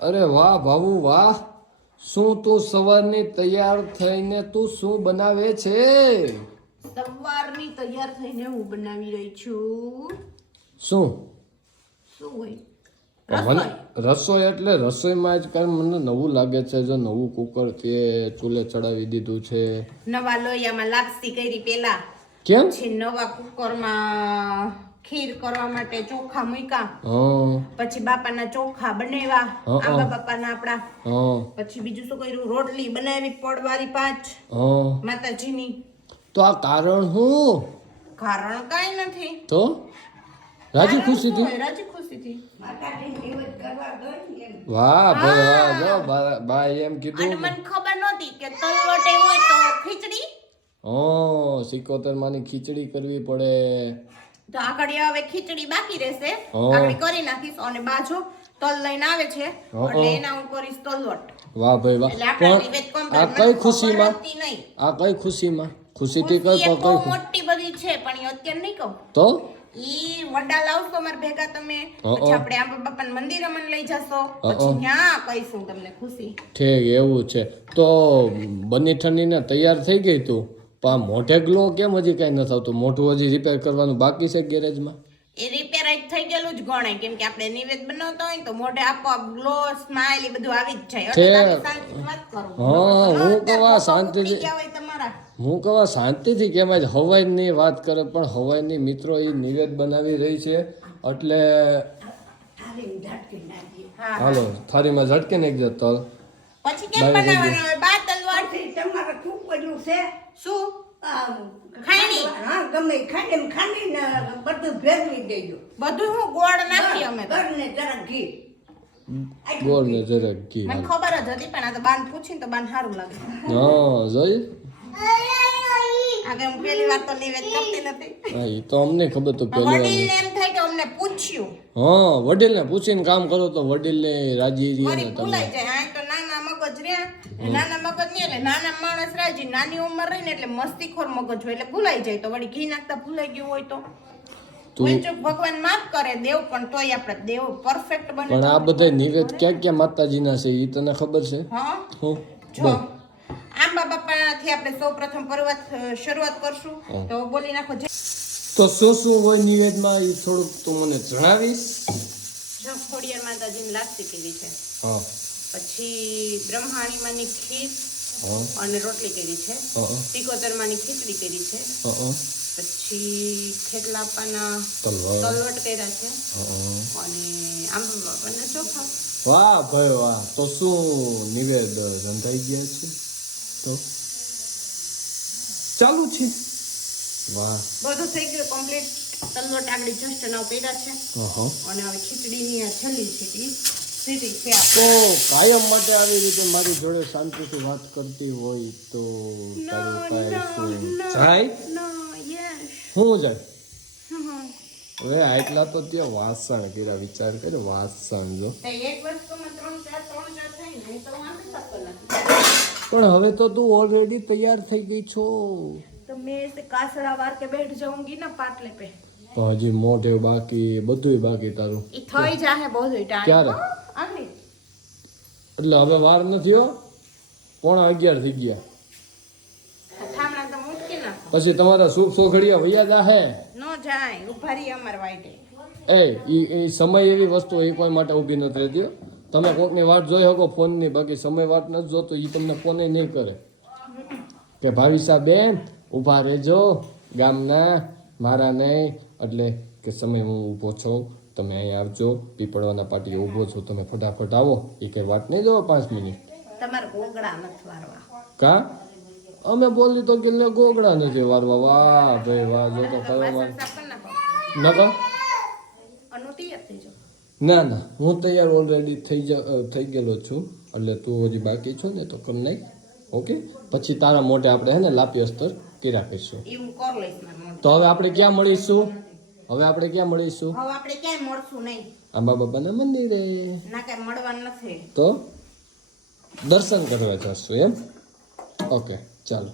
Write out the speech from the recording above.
અરે વાહ ભાવુ વાહ, શું તું સવારની તૈયાર થઈને તું શું બનાવે છે? સવારની તૈયાર થઈને હું બનાવી રહી છું. શું હોય? રસોઈ એટલે રસોઈમાં જ કાંઈ મને નવું લાગે છે. જો નવું કુકર કે ચૂલે ચડાવી દીધું છે. નવા લોયામાં લાપસી કરી પેલા, કેમ? પછી નવા કુકરમાં ખીર કરવા માટે ચોખા મૂક્યા, પછી બાપાના ચોખા બનાવ્યા, આંબા બાપાના આપડા. પછી બીજું શું કર્યું? રોટલી બનાવી પડવાળી 5 માતાજીની. તો આ કારણ શું? કારણ કાઈ નથી. તો રાજી ખુશીથી વાહ ભાઈ વાહ. જો બાઈ એમ કીધું. અને મને ખબર નહોતી કે તલવટે હોય તો ખીચડી. 77 માની ખીચડી કરવી પડે. તો આગળ હવે ખીચડી બાકી રહેશે, આગળ કરી નાખીશ. અને બાજુ તલ લઈને આવે છે એટલે એના હું કરીશ તલવટ. વાહ ભાઈ વાહ. પણ આ કઈ ખુશીમાં? આ કઈ ખુશીમાં? ખુશીથી કઈ બહુ મોટી બધી છે પણ એ અત્યારે નહીં કહું. તો ઈ વડા લાવશો મારા ભેગા તમે, પછી આપણે આંબા બાપાના મંદિરે મને લઈ જશો, પછી ત્યાં કહીશું તમને ખુશી. ઠીક એવું છે. તો બની ઠંડીને તૈયાર થઈ ગઈ તું, પણ મોઢે ગ્લો કેમ હજી કઈ ન થતું? મોઢું હજી રિપેર કરવાનું બાકી છે ગેરેજમાં? એ રિપેર જ થઈ ગયેલું જ ગણાય, કેમ કે આપણે નિવેદ બનાવતા હોય તો મોઢે આપોઆપ ગ્લો સ્માઈલ એ બધું આવી જ જાય. હું કહું શાંતિથી કેમ જ હવાઈની વાત કરે, પણ હવાઈની મિત્રો એ નિવેદ બનાવી રહી છે એટલે હાલો થાળીમાં ઝટકે નાખજો તલ. પછી કેમ બનાવવાનો હોય? બા તલવારથી તમારે શું કર્યું છે? શું? ખાંડી. હા ગમે ખાંડી ખાંડીને બધું ભેળવી દેજો. બધું હું ગોળ નાખી અમે ઘરને જરાક ઘી. ગોળ ને જરાક ઘી. મને ખબર જ હતી પણ આ તો બાન પૂછીને તો બાન સારું લાગે. જોઈ આગે હું પહેલી વાર તો નિવેદ કરતી નથી. હા એ તો અમને ખબર તો પહેલી વાર. વડીલને એમ થાય કે અમને પૂછ્યું. વડીલને પૂછીને કામ કરો તો વડીલને રાજી રહે ને. ભૂલાઈ જાય. આ તો નાના મગજ રહ્યા, નાના મગજ નહીં એટલે નાના માણસ રાજી. નાની ઉંમર રહી ને એટલે મસ્તીખોર મગજ હોય એટલે ભૂલાઈ જાય. તો વળી ઘી નાખતા ભૂલાઈ ગયું હોય તો ભગવાન માફ કરે દેવ, પણ તોય આપણે દેવ પરફેક્ટ બને. પણ આ બધા નિવેદ ક્યાં ક્યાં માતાજીના છે એ તને ખબર છે? જો આંબા બાપાથી આપણે સૌપ્રથમ શરૂઆત કરશું તો બોલી નાખો. તો શું હોય નિવેદમાં એ થોડુંક તું મને જણાવીશ? જો ખોડિયાર માતાજીની લાપસી કરી છે, પછી બ્રહ્માણીમાંની ખીર અને રોટલી કરી છે, 73 માની ખીચડી કરી છે, પછી ખેતલાપાના તલવટ કર્યા છે અને આંબા બાપાના ચોખા. વાહ ભાઈ વાહ. તો શું નિવેદ રંધાઈ ગયા છે? તો ચાલુ છે. વાહ બધું થઈ ગયું કમ્પ્લીટ. તલવટ આગળ જસ્ટ નાવ પડ્યા છે અને હવે ખીચડીની આ છેલ્લી સીટી છે. તો કાયમ માટે આવી રીતે મારી જોડે શાંતિથી વાત કરતી હોય તો તારું કાય શું જાય? શું જાય? હવે આટલા તો ત્યાં વાસણ કર્યા. વિચાર કરે વાસણ. જો એક વસ્તુમાં 3-4 થાય ને તો વાંધો નથી. પણ હવે તો તું ઓલરેડી તૈયાર થઈ ગઈ છો. तो मैं ऐसे कासड़ा वार के बैठ जाऊंगी ना पाटले पे. તો હજી મોઢે બાકી બધુંય બાકી તારું. ઈ થઈ જાહે બધુંય ટાઈમ. ક્યારે? આંગળી. એટલે હવે વાર નથી હો. 11:15 થઈ ગયા. થામણા તો મૂકી ના. પછી તમારા સુખ સોઘડિયા વૈયા જાહે. નો જાય ઉભા રહી અમાર વાઈટે. એ સમય એવી વસ્તુ એ કોઈ માટે ઊભી નથી રહેતી. તમે કોકની વાટ જોઈ શકો ફોનની, બાકી સમય વાટ નથી જોતો. એ તમને ફોને નહીં કરે કે ભાવિસા બેન ઊભા રહેજો ગામના મારા નહીં. એટલે કે સમય હું ઊભો છું, તમે અહીં આવજો, પીપળવાના પાટીએ ઊભો છો, તમે ફટાફટ આવો. એ કઈ વાત નહીં જોવો 5 મિનિટ. તમારે ગોગડા નથી વારવા. કા અમે બોલી તો કે ગોગડા નથી વારવા. વાહ ભાઈ વાહ. જો તો કરવા નકર ના ના હું તૈયાર ઓલરેડી થઈ ગયેલો છું. એટલે તું હજી બાકી છો ને તો કર નાખ. ઓકે પછી તારા મોઢે આપણે હે ને લાપી અસ્તર કર્યા કરીશું. તો હવે આપણે ક્યાં મળીશું? હવે આપણે ક્યાં મળીશું? હવે આપણે ક્યાંય મળશું નહીં. આંબા બાપાના મંદિરે. ના કઈ મળવાનું નથી. તો દર્શન કરવા જશું એમ? ઓકે ચાલો.